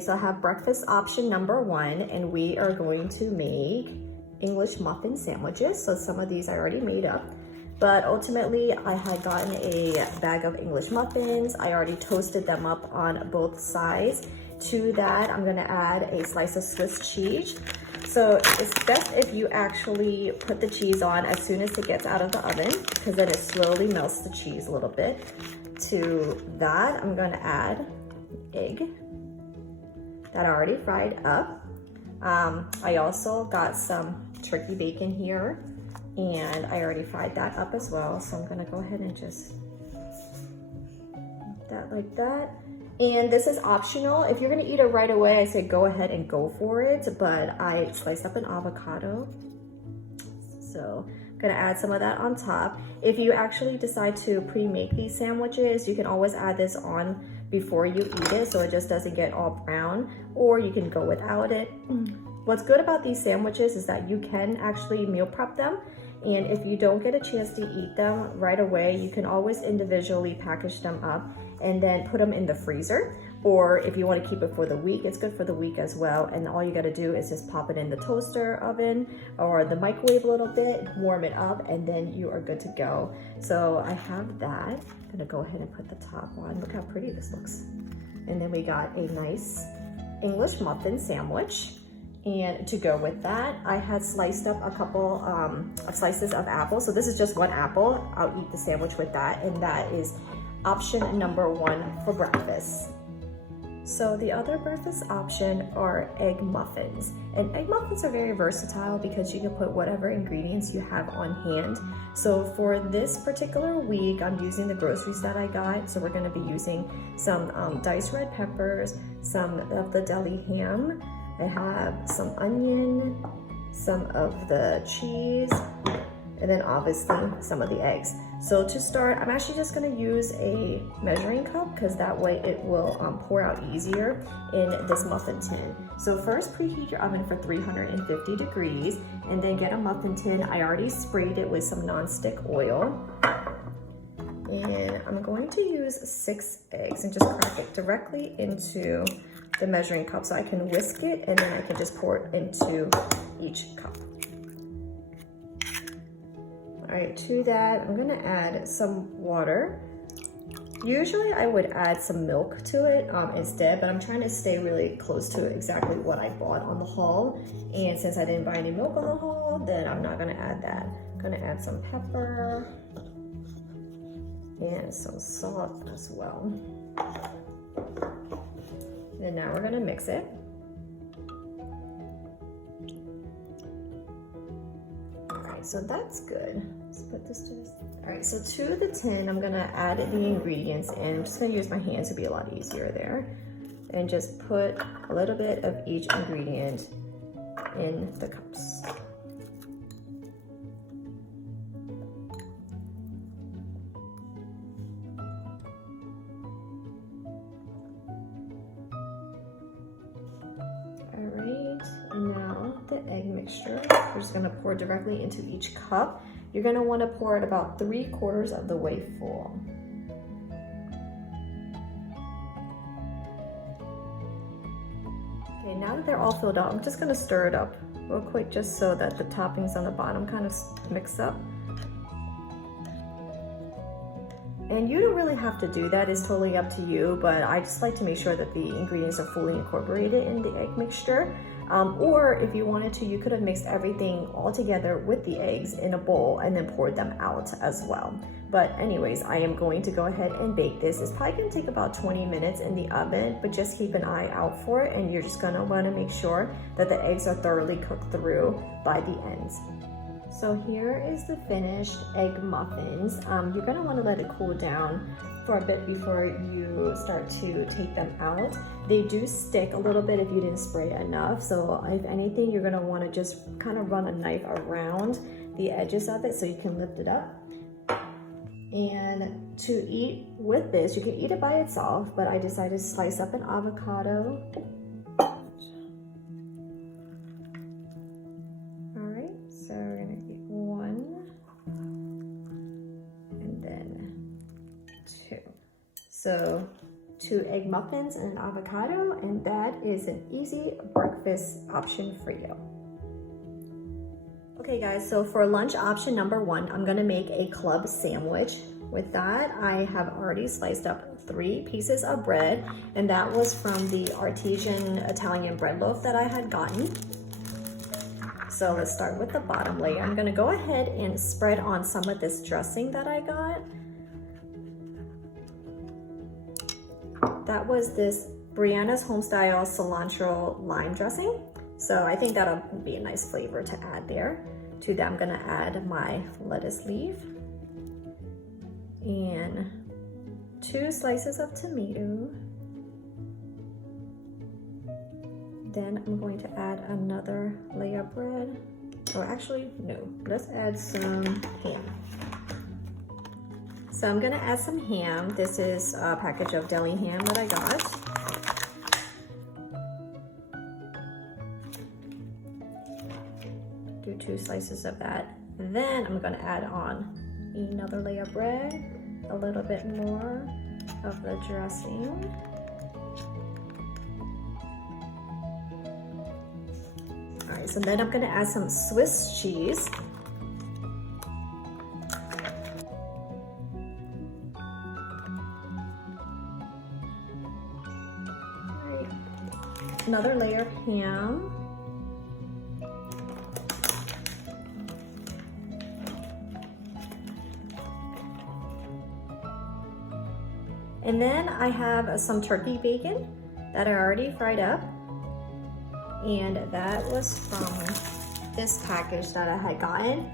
Okay, so I have breakfast option number 1, and we are going to make English muffin sandwiches. So some of these I already made up, but ultimately I had gotten a bag of English muffins. I already toasted them up on both sides. To that, I'm gonna add a slice of Swiss cheese. So it's best if you actually put the cheese on as soon as it gets out of the oven, because then it slowly melts the cheese a little bit. To that, I'm gonna add egg that I already fried up. I also got some turkey bacon here, and I already fried that up as well. So I'm gonna go ahead and just that like that. And this is optional. If you're gonna eat it right away, I say go ahead and go for it, but I sliced up an avocado. So I'm gonna add some of that on top. If you actually decide to pre-make these sandwiches, you can always add this on before you eat it so it just doesn't get all brown, or you can go without it. What's good about these sandwiches is that you can actually meal prep them, and if you don't get a chance to eat them right away, you can always individually package them up and then put them in the freezer. Or if you want to keep it for the week, it's good for the week as well. And all you got to do is just pop it in the toaster oven or the microwave a little bit, warm it up, and then you are good to go. So I have that. I'm gonna go ahead and put the top on. Look how pretty this looks. And then we got a nice English muffin sandwich. And to go with that, I had sliced up a couple of slices of apple. So this is just one apple. I'll eat the sandwich with that, and that is option number 1 for breakfast. So the other breakfast option are egg muffins. And egg muffins are very versatile because you can put whatever ingredients you have on hand. So for this particular week, I'm using the groceries that I got. So we're gonna be using some diced red peppers, some of the deli ham. I have some onion, some of the cheese, and then obviously some of the eggs. So to start, I'm actually just gonna use a measuring cup because that way it will pour out easier in this muffin tin. So first preheat your oven for 350 degrees and then get a muffin tin. I already sprayed it with some nonstick oil. And I'm going to use 6 eggs and just crack it directly into the measuring cup so I can whisk it, and then I can just pour it into each cup. All right, to that, I'm gonna add some water. Usually I would add some milk to it instead, but I'm trying to stay really close to exactly what I bought on the haul. And since I didn't buy any milk on the haul, then I'm not gonna add that. I'm gonna add some pepper and some salt as well. And now we're gonna mix it. All right, so that's good. Let's put this to this. All right, so to the tin, I'm gonna add the ingredients in. I'm just gonna use my hands to be a lot easier there. And just put a little bit of each ingredient in the cups. And now the egg mixture, we're just gonna pour directly into each cup. You're gonna wanna pour it about 3/4 of the way full. Okay, now that they're all filled out, I'm just gonna stir it up real quick just so that the toppings on the bottom kind of mix up. And you don't really have to do that, it's totally up to you, but I just like to make sure that the ingredients are fully incorporated in the egg mixture. Or if you wanted to, you could have mixed everything all together with the eggs in a bowl and then poured them out as well. But anyways, I am going to go ahead and bake this. It's probably gonna take about 20 minutes in the oven, but just keep an eye out for it, and you're just gonna wanna make sure that the eggs are thoroughly cooked through by the ends. So here is the finished egg muffins. You're gonna wanna let it cool down for a bit before you start to take them out. They do stick a little bit if you didn't spray enough. So if anything, you're gonna wanna just kind of run a knife around the edges of it so you can lift it up. And to eat with this, you can eat it by itself, but I decided to slice up an avocado. So we're gonna eat 1 and then 2. So 2 egg muffins and an avocado, and that is an easy breakfast option for you. Okay guys, so for lunch option number 1, I'm gonna make a club sandwich. With that, I have already sliced up 3 pieces of bread, and that was from the artisan Italian bread loaf that I had gotten. So let's start with the bottom layer. I'm gonna go ahead and spread on some of this dressing that I got. That was this Brianna's Homestyle cilantro lime dressing. So I think that'll be a nice flavor to add there. To that, I'm gonna add my lettuce leaf and 2 slices of tomato. Then I'm going to add another layer of bread. Or actually, no, let's add some ham. So I'm gonna add some ham. This is a package of deli ham that I got. Do 2 slices of that. Then I'm gonna add on another layer of bread, a little bit more of the dressing. All right, so then I'm gonna add some Swiss cheese. Another layer of ham. And then I have some turkey bacon that I already fried up. And that was from this package that I had gotten.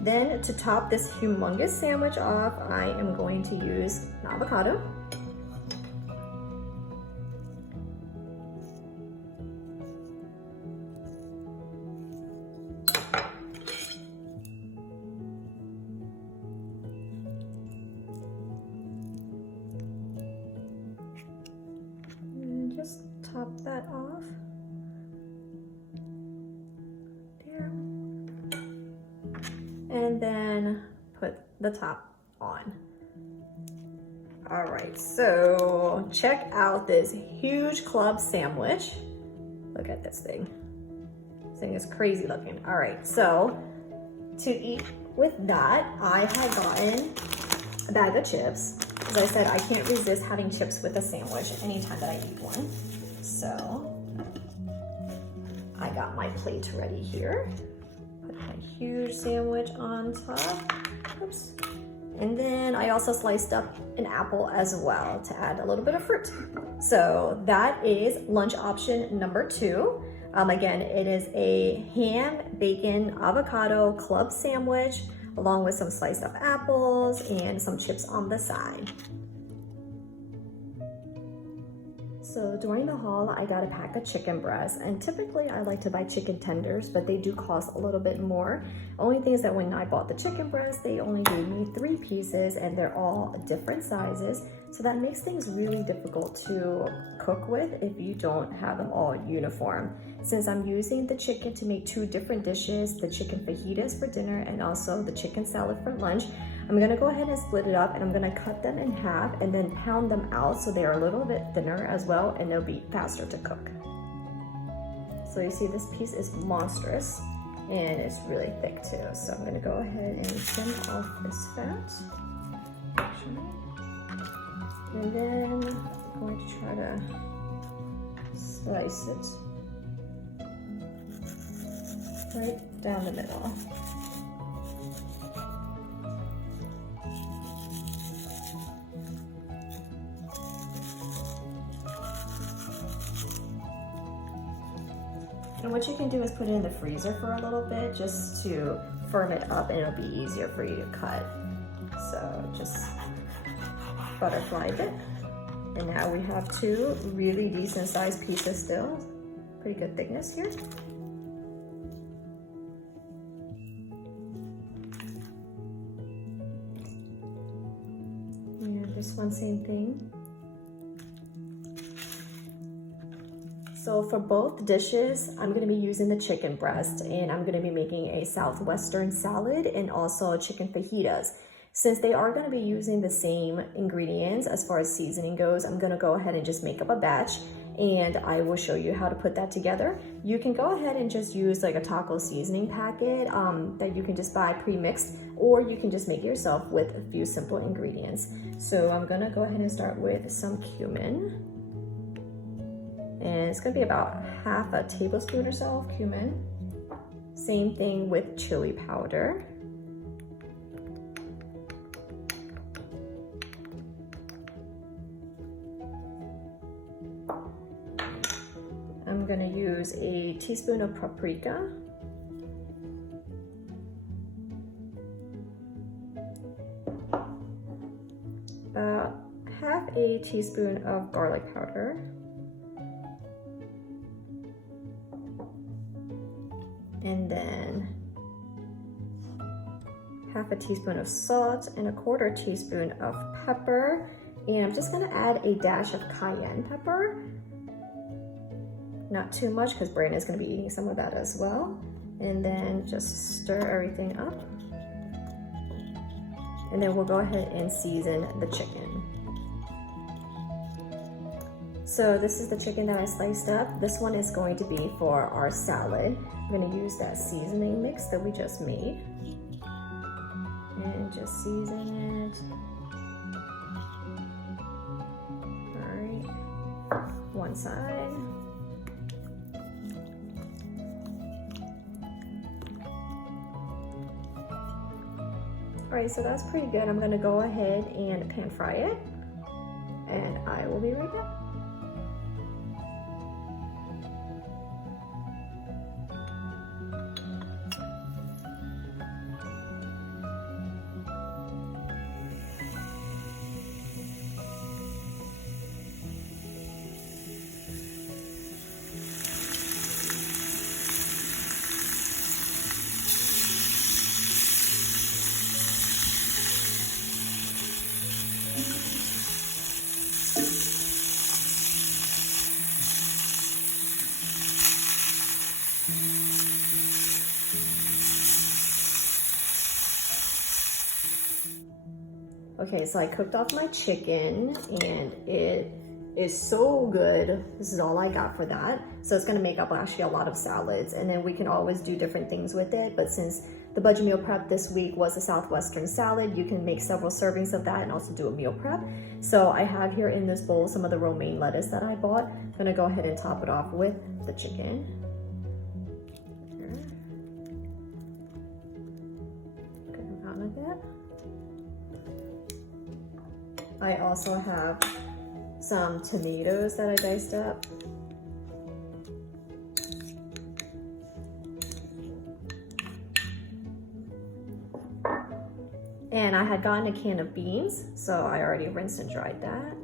Then to top this humongous sandwich off, I am going to use an avocado. Just top that off there, and then put the top on. All right, so check out this huge club sandwich. Look at this thing. This thing is crazy looking. All right, so to eat with that, I had gotten a bag of chips. As I said, I can't resist having chips with a sandwich anytime that I eat one. So I got my plate ready here. Put my huge sandwich on top. Oops. And then I also sliced up an apple as well to add a little bit of fruit. So that is lunch option number 2. Again, it is a ham, bacon, avocado club sandwich, along with some sliced up apples and some chips on the side. So during the haul, I got a pack of chicken breasts, and typically I like to buy chicken tenders, but they do cost a little bit more. Only thing is that when I bought the chicken breasts, they only gave me 3 pieces and they're all different sizes. So that makes things really difficult to cook with if you don't have them all uniform. Since I'm using the chicken to make 2 different dishes, the chicken fajitas for dinner and also the chicken salad for lunch, I'm gonna go ahead and split it up, and I'm gonna cut them in half and then pound them out so they are a little bit thinner as well, and they'll be faster to cook. So you see this piece is monstrous and it's really thick too. So I'm gonna go ahead and trim off this fat. And then I'm going to try to slice it right down the middle. And what you can do is put it in the freezer for a little bit just to firm it up, and it'll be easier for you to cut. So just butterfly it. And now we have 2 really decent sized pieces still. Pretty good thickness here. And this one, same thing. So for both dishes, I'm gonna be using the chicken breast, and I'm gonna be making a Southwestern salad and also chicken fajitas. Since they are going to be using the same ingredients as far as seasoning goes, I'm going to go ahead and just make up a batch, and I will show you how to put that together. You can go ahead and just use like a taco seasoning packet that you can just buy pre-mixed, or you can just make it yourself with a few simple ingredients. So I'm gonna go ahead and start with some cumin. And it's gonna be about half a tablespoon or so of cumin. Same thing with chili powder. I'm gonna use a teaspoon of paprika. About half a teaspoon of garlic powder. And then half a teaspoon of salt and a quarter teaspoon of pepper. And I'm just gonna add a dash of cayenne pepper. Not too much because Brandon is gonna be eating some of that as well. And then just stir everything up. And then we'll go ahead and season the chicken. So this is the chicken that I sliced up. This one is going to be for our salad. I'm gonna use that seasoning mix that we just made. And just season it. All right, one side. All right, so that's pretty good. I'm gonna go ahead and pan fry it, and I will be right back. Okay, so I cooked off my chicken and it is so good. This is all I got for that. So it's gonna make up actually a lot of salads, and then we can always do different things with it. But since the budget meal prep this week was a Southwestern salad, you can make several servings of that and also do a meal prep. So I have here in this bowl some of the romaine lettuce that I bought. I'm gonna go ahead and top it off with the chicken. Good amount of that. I also have some tomatoes that I diced up. And I had gotten a can of beans, so I already rinsed and dried that.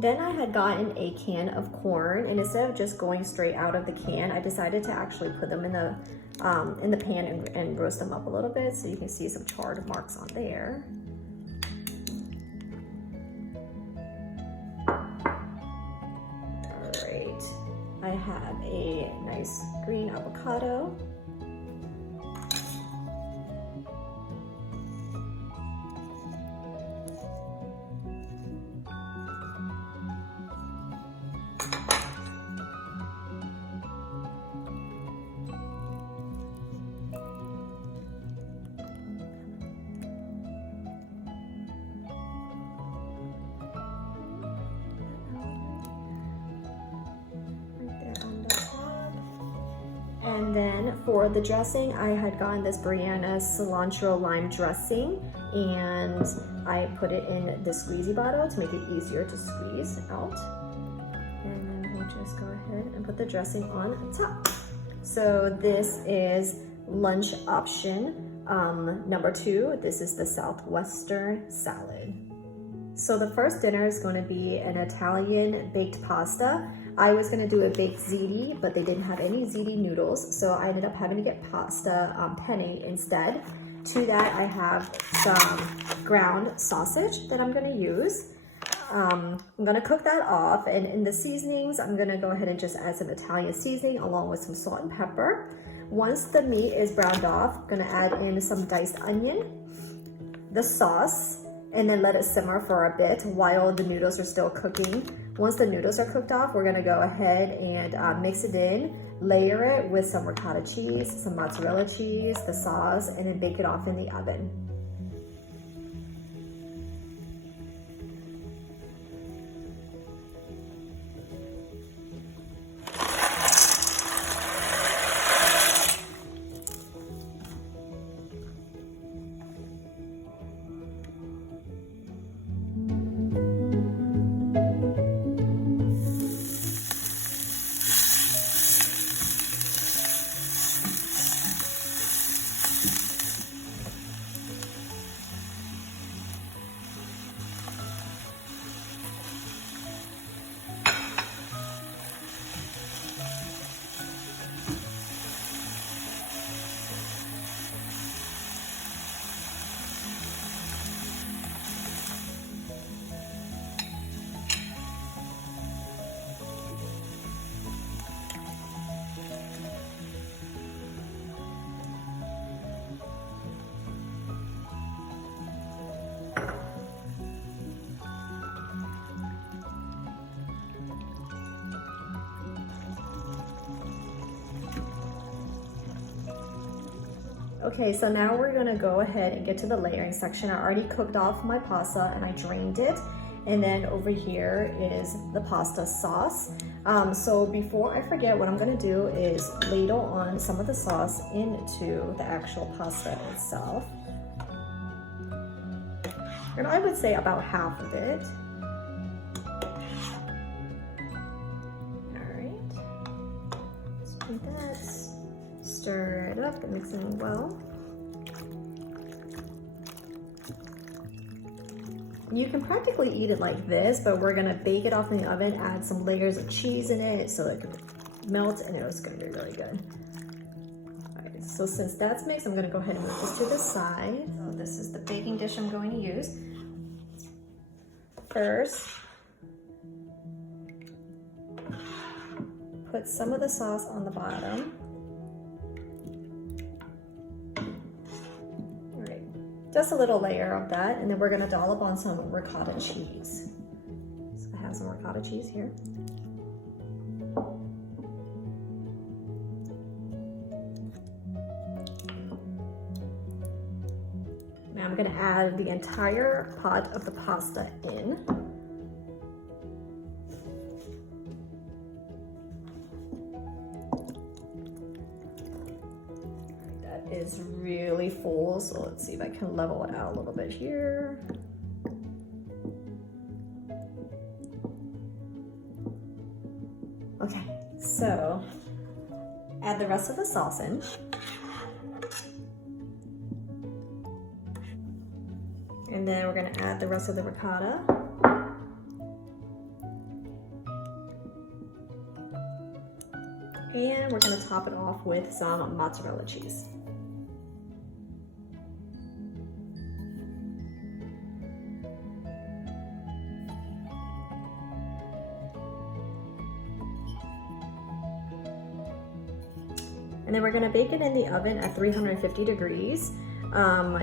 Then I had gotten a can of corn, and instead of just going straight out of the can, I decided to actually put them in the pan and roast them up a little bit, so you can see some charred marks on there. All right, I have a nice green avocado. And then for the dressing, I had gotten this Brianna cilantro lime dressing, and I put it in the squeezy bottle to make it easier to squeeze out. And then we'll just go ahead and put the dressing on top. So this is lunch option number 2. This is the Southwestern salad. So the first dinner is going to be an Italian baked pasta. I was gonna do a baked ziti, but they didn't have any ziti noodles, so I ended up having to get pasta penne instead. To that, I have some ground sausage that I'm gonna use. I'm gonna cook that off, and in the seasonings, I'm gonna go ahead and just add some Italian seasoning along with some salt and pepper. Once the meat is browned off, I'm gonna add in some diced onion, the sauce, and then let it simmer for a bit while the noodles are still cooking. Once the noodles are cooked off, we're gonna go ahead and mix it in, layer it with some ricotta cheese, some mozzarella cheese, the sauce, and then bake it off in the oven. Okay, so now we're gonna go ahead and get to the layering section. I already cooked off my pasta and I drained it. And then over here is the pasta sauce. So before I forget, what I'm gonna do is ladle on some of the sauce into the actual pasta itself. And I would say about half of it. All right, let's do that. Stir it up and mix it in well. You can practically eat it like this, but we're gonna bake it off in the oven, add some layers of cheese in it so it can melt, and it's gonna be really good. All right, so since that's mixed, I'm gonna go ahead and move this to the side. So this is the baking dish I'm going to use. First, put some of the sauce on the bottom. Just a little layer of that, and then we're gonna dollop on some ricotta cheese. So I have some ricotta cheese here. Now I'm gonna add the entire pot of the pasta in. Is really full, so let's see if I can level it out a little bit here. Okay, so add the rest of the sauce in. And then we're gonna add the rest of the ricotta. And we're gonna top it off with some mozzarella cheese. And then we're gonna bake it in the oven at 350 degrees.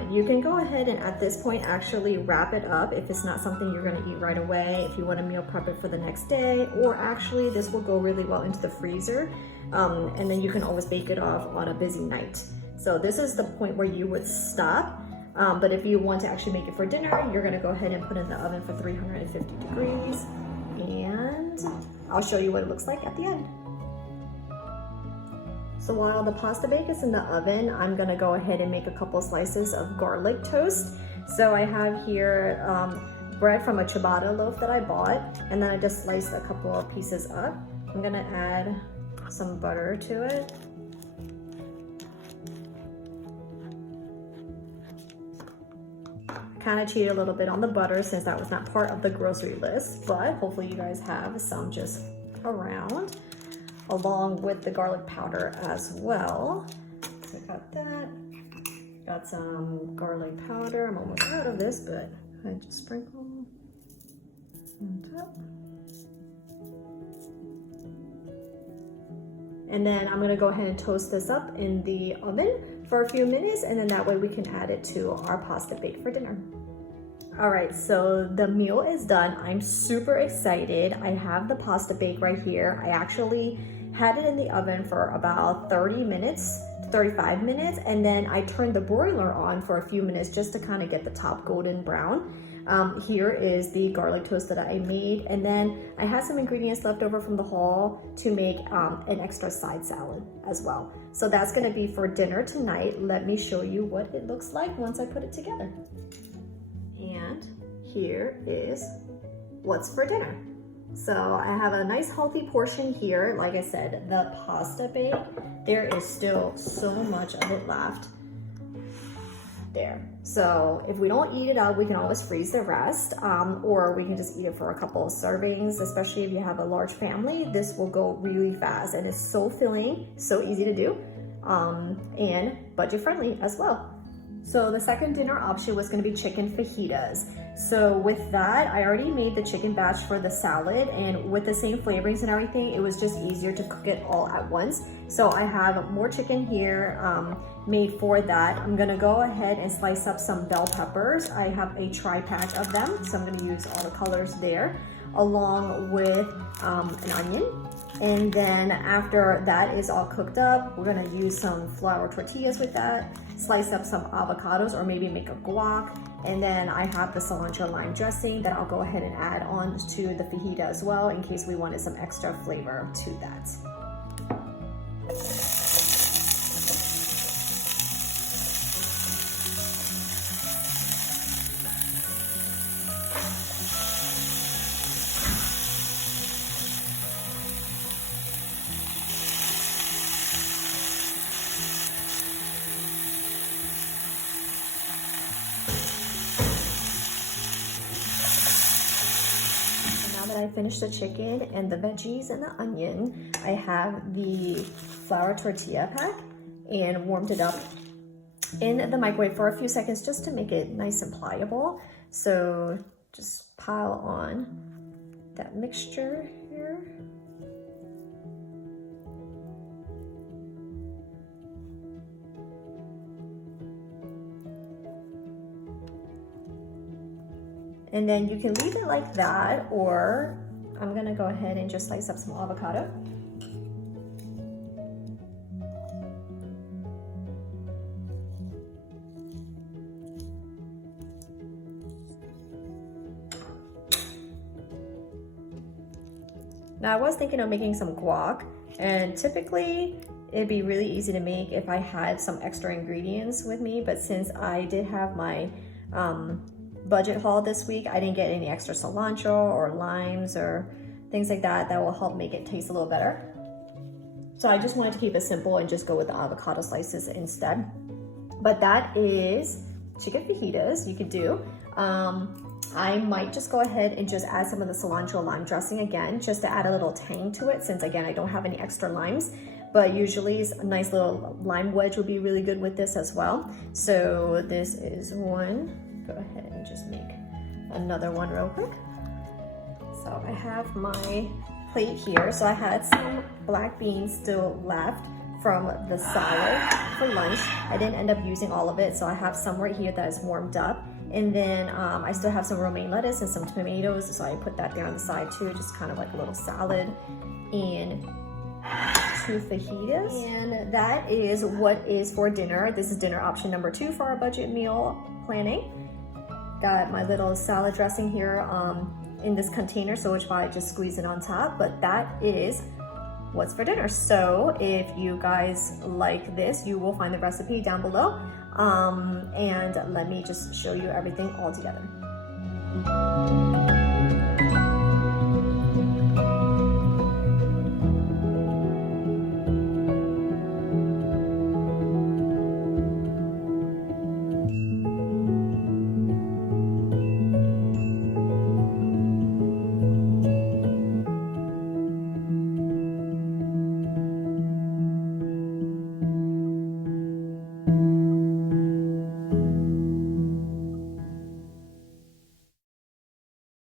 You can go ahead and at this point actually wrap it up if it's not something you're gonna eat right away, if you wanna meal prep it for the next day, or actually this will go really well into the freezer. And then you can always bake it off on a busy night. So this is the point where you would stop. But if you want to actually make it for dinner, you're gonna go ahead and put it in the oven for 350 degrees. And I'll show you what it looks like at the end. So while the pasta bake is in the oven, I'm gonna go ahead and make a couple slices of garlic toast. So I have here bread from a ciabatta loaf that I bought, and then I just sliced a couple of pieces up. I'm gonna add some butter to it. Kind of cheated a little bit on the butter since that was not part of the grocery list, but hopefully you guys have some just around, along with the garlic powder as well. So I got that. Got some garlic powder. I'm almost out of this, but I just sprinkle. on top. And then I'm gonna go ahead and toast this up in the oven for a few minutes, and then that way we can add it to our pasta bake for dinner. All right, so the meal is done. I'm super excited. I have the pasta bake right here. I actually had it in the oven for about 30 minutes, 35 minutes, and then I turned the broiler on for a few minutes just to kind of get the top golden brown. Here is the garlic toast that I made, and then I had some ingredients left over from the haul to make an extra side salad as well. So that's gonna be for dinner tonight. Let me show you what it looks like once I put it together. And here is what's for dinner. So I have a nice healthy portion here. Like I said, the pasta bake, there is still so much of it left there. So if we don't eat it up, we can always freeze the rest, or we can just eat it for a couple of servings, especially if you have a large family. This will go really fast, and it's so filling, so easy to do, and budget friendly as well. So the second dinner option was gonna be chicken fajitas. So with that, I already made the chicken batch for the salad, and with the same flavorings and everything, it was just easier to cook it all at once. So I have more chicken here made for that. I'm gonna go ahead and slice up some bell peppers. I have a tri-pack of them, so I'm gonna use all the colors there, along with an onion. And then after that is all cooked up, we're gonna use some flour tortillas with that, slice up some avocados or maybe make a guac. And then I have the cilantro lime dressing that I'll go ahead and add on to the fajita as well in case we wanted some extra flavor to that. I finished the chicken and the veggies and the onion. I have the flour tortilla pack and warmed it up in the microwave for a few seconds just to make it nice and pliable. So just pile on that mixture here. And then you can leave it like that, or I'm gonna go ahead and just slice up some avocado. Now I was thinking of making some guac, and typically it'd be really easy to make if I had some extra ingredients with me, but since I did have my budget haul this week, I didn't get any extra cilantro or limes or things like that that will help make it taste a little better. So I just wanted to keep it simple and just go with the avocado slices instead. But that is chicken fajitas you could do. I might just go ahead and just add some of the cilantro lime dressing again, just to add a little tang to it, since again, I don't have any extra limes. But usually a nice little lime wedge would be really good with this as well. So this is one. Go ahead and just make another one real quick. So I have my plate here. So I had some black beans still left from the salad for lunch. I didn't end up using all of it, so I have some right here that is warmed up. And then I still have some romaine lettuce and some tomatoes, so I put that there on the side too, just kind of like a little salad. And 2 fajitas. And that is what is for dinner. This is dinner option number 2 for our budget meal planning. Got my little salad dressing here in this container, so which I just squeeze it on top, but that is what's for dinner. So if you guys like this, you will find the recipe down below. And let me just show you everything all together.